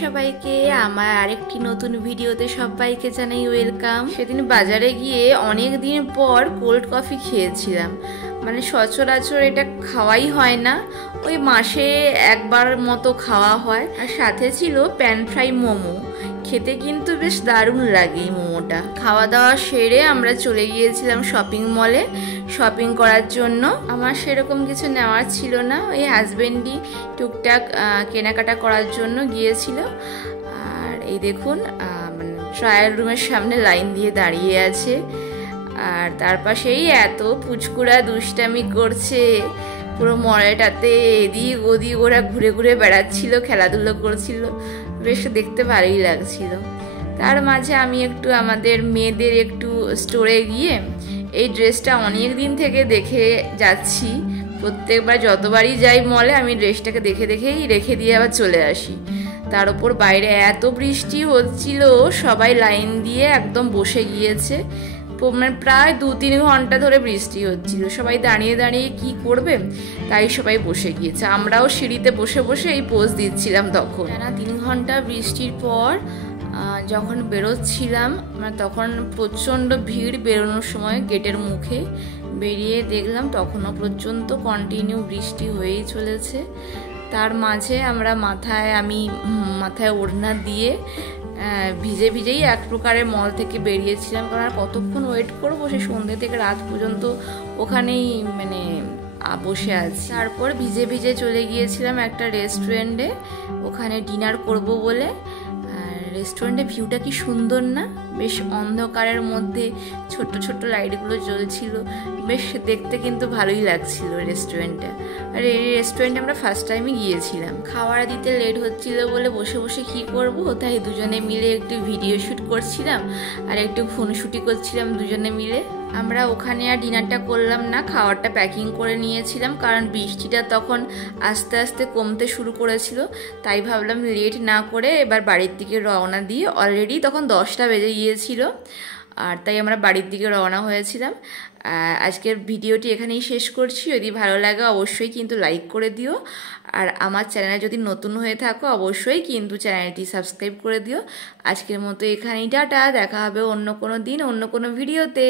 সবাইকে আমার আরেকটি নতুন ভিডিওতে সবাইকে জানাই ওয়েলকাম। সেদিন বাজারে গিয়ে অনেক দিন পর কোল্ড কফি খেয়েছিলাম। মানে সচরাচর এটা খাওয়াই হয় না, ওই মাসে একবার মতো খাওয়া হয়। আর সাথে ছিল প্যান ফ্রাই মোমো, খেতে কিন্তু বেশ দারুণ লাগে এই মোমোটা। খাওয়া দাওয়া সেরে আমরা চলে গিয়েছিলাম শপিং মলে শপিং করার জন্য। আমার সেরকম কিছু নেওয়ার ছিল না, ওই হাজবেন্ডই টুকটাক কেনাকাটা করার জন্য গিয়েছিল। আর এই দেখুন ট্রায়াল রুমের সামনে লাইন দিয়ে দাঁড়িয়ে আছে, আর তার পাশেই এত পুচকুরা দুষ্টামি করছে। পুরো মলটাতে এদিক ওদিক ওরা ঘুরে ঘুরে বেড়াচ্ছিল, খেলাধুলো করছিল, বেশ দেখতে ভালোই লাগছিল। তার মাঝে আমি একটু আমাদের মেয়েদের একটু স্টোরে গিয়ে এই ড্রেসটা অনেক দিন থেকে দেখে যাচ্ছি। প্রত্যেকবার যতবারই যাই মলে আমি ড্রেসটাকে দেখে দেখেই রেখে দিয়ে আবার চলে আসি। তার উপর বাইরে এত বৃষ্টি হচ্ছিল, সবাই লাইন দিয়ে একদম বসে গিয়েছে। মানে প্রায় 2-3 ঘন্টা ধরে বৃষ্টি হচ্ছিল, সবাই দাঁড়িয়ে দাঁড়িয়ে কি করবে তাই সবাই বসে গিয়েছে। আমরাও সিঁড়িতে বসে বসে এই পোজ দিচ্ছিলাম। তখন 3 ঘন্টা বৃষ্টির পর যখন বেরোচ্ছিলাম তখন প্রচণ্ড ভিড়। বেরোনোর সময় গেটের মুখে বেরিয়ে দেখলাম তখনও পর্যন্ত কন্টিনিউ বৃষ্টি হয়েই চলেছে। তার মাঝে আমরা আমি মাথায় ওড়না দিয়ে ভিজে ভিজেই এক প্রকারের মল থেকে বেরিয়েছিলাম, কারণ আর কতক্ষণ ওয়েট করবো, সে সন্ধ্যে থেকে রাত পর্যন্ত ওখানেই মানে বসে আছি। তারপর ভিজে ভিজে চলে গিয়েছিলাম একটা রেস্টুরেন্টে, ওখানে ডিনার করব বলে। রেস্টুরেন্টের ভিউটা কি সুন্দর না, বেশ অন্ধকারের মধ্যে ছোট্ট ছোট্ট লাইটগুলো জ্বলছিল, বেশ দেখতে কিন্তু ভালোই লাগছিল রেস্টুরেন্টটা। আর এই রেস্টুরেন্টে আমরা ফার্স্ট টাইমে গিয়েছিলাম। খাবার দিতে লেট হচ্ছিল বলে বসে বসে কি করব, তাই দুজনে মিলে একটু ভিডিও শ্যুট করছিলাম আর একটু ফোন শুটি করছিলাম দুজনে মিলে। আমরা ওখানে আর ডিনারটা করলাম না, খাবারটা প্যাকিং করে নিয়েছিলাম, কারণ বৃষ্টিটা তখন আস্তে আস্তে কমতে শুরু করেছিল। তাই ভাবলাম লেট না করে এবার বাড়ির দিকে রওনা দিয়ে, অলরেডি তখন 10টা বেজে গিয়েছিল, আর তাই আমরা বাড়ির দিকে রওনা হয়েছিলাম। আজকের ভিডিওটি এখানেই শেষ করছি। যদি ভালো লাগে অবশ্যই কিন্তু লাইক করে দিও, আর আমার চ্যানেলে যদি নতুন হয়ে থাকো অবশ্যই কিন্তু চ্যানেলটি সাবস্ক্রাইব করে দিও। আজকের মতো এখানেই টাটা, দেখা হবে অন্য কোনো দিন অন্য কোনো ভিডিওতে।